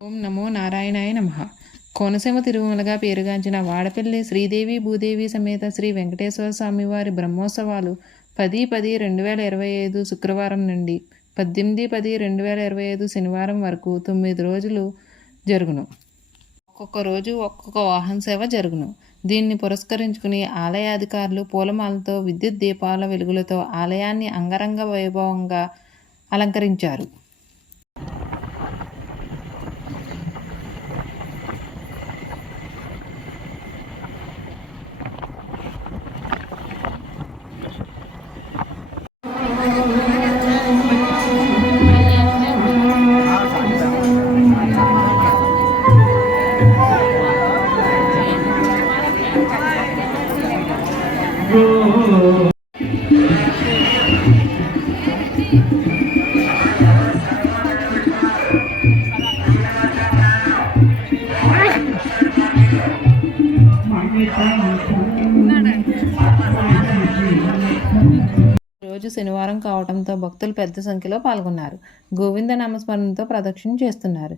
ఓం నమో నారాయణాయ నమః. కోనసీమ తిరుమలగా పేరుగాంచిన వాడపల్లి శ్రీదేవి భూదేవి సమేత శ్రీ వెంకటేశ్వర స్వామివారి బ్రహ్మోత్సవాలు 10/10/2025 శుక్రవారం నుండి 18/10/2025 శనివారం వరకు 9 రోజులు జరుగును. ఒక్కొక్క రోజు ఒక్కొక్క వాహన సేవ జరుగును. దీన్ని పురస్కరించుకుని ఆలయ అధికారులు పూలమాలతో, విద్యుత్ దీపాల వెలుగులతో ఆలయాన్ని అంగరంగ వైభవంగా అలంకరించారు. రోజు శనివారం కావడంతో భక్తులు పెద్ద సంఖ్యలో పాల్గొన్నారు. గోవింద నామస్మరణతో ప్రదక్షిణ చేస్తున్నారు.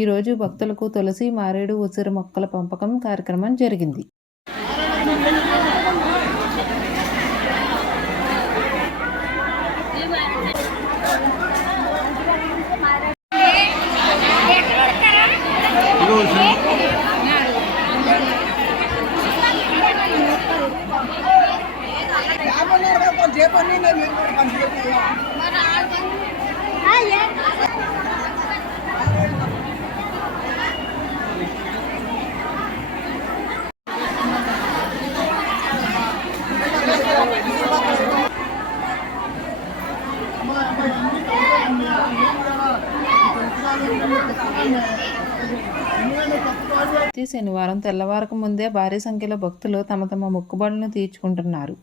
ఈరోజు భక్తులకు తులసి, మారేడు, ఉసిరి మొక్కల పంపకం కార్యక్రమం జరిగింది. ప్రతి శనివారం తెల్లవారకు ముందే భారీ సంఖ్యలో భక్తులు తమ మొక్కుబడులను తీర్చుకుంటున్నారు.